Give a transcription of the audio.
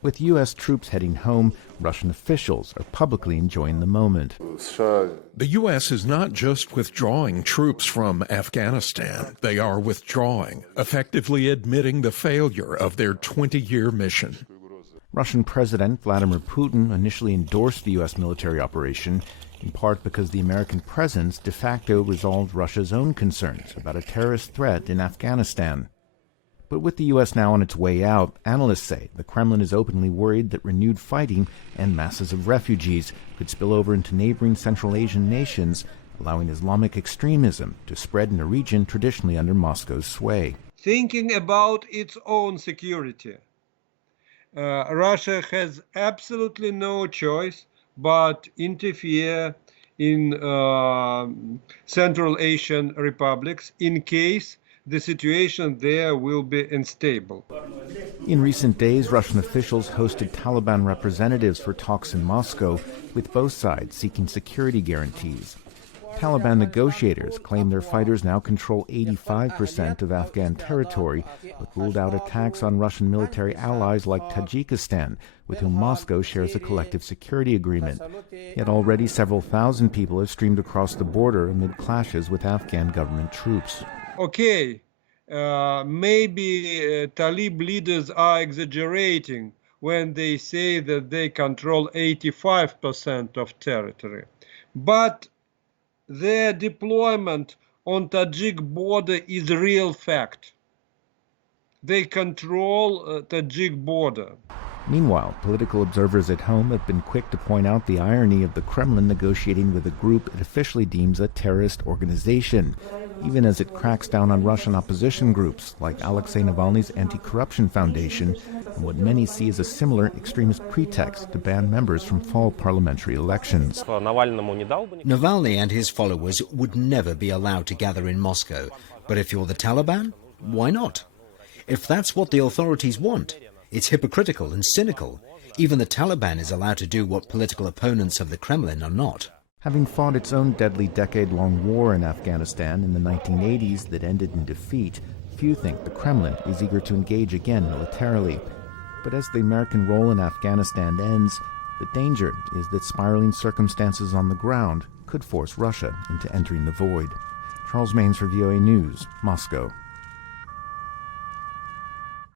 With U.S. troops heading home, Russian officials are publicly enjoying the moment. The U.S. is not just withdrawing troops from Afghanistan. They are withdrawing, effectively admitting the failure of their 20-year mission. Russian President Vladimir Putin initially endorsed the U.S. military operation, in part because the American presence de facto resolved Russia's own concerns about a terrorist threat in Afghanistan. But with the U.S. now on its way out, analysts say the Kremlin is openly worried that renewed fighting and masses of refugees could spill over into neighboring Central Asian nations, allowing Islamic extremism to spread in a region traditionally under Moscow's sway. Thinking about its own security, Russia has absolutely no choice but interfere in Central Asian republics in case the situation there will be unstable. In recent days, Russian officials hosted Taliban representatives for talks in Moscow, with both sides seeking security guarantees. Taliban negotiators claim their fighters now control 85% of Afghan territory, but ruled out attacks on Russian military allies like Tajikistan, with whom Moscow shares a collective security agreement. Yet already several thousand people have streamed across the border amid clashes with Afghan government troops. Okay, maybe Talib leaders are exaggerating when they say that they control 85% of territory. But their deployment on Tajik border is a real fact. They control Tajik border. Meanwhile, political observers at home have been quick to point out the irony of the Kremlin negotiating with a group it officially deems a terrorist organization, even as it cracks down on Russian opposition groups like Alexei Navalny's Anti-Corruption Foundation and what many see as a similar extremist pretext to ban members from fall parliamentary elections. Navalny and his followers would never be allowed to gather in Moscow. But if you're the Taliban, why not? If that's what the authorities want, it's hypocritical and cynical. Even the Taliban is allowed to do what political opponents of the Kremlin are not. Having fought its own deadly decade-long war in Afghanistan in the 1980s that ended in defeat, few think the Kremlin is eager to engage again militarily. But as the American role in Afghanistan ends, the danger is that spiraling circumstances on the ground could force Russia into entering the void. Charles Maynes for VOA News, Moscow.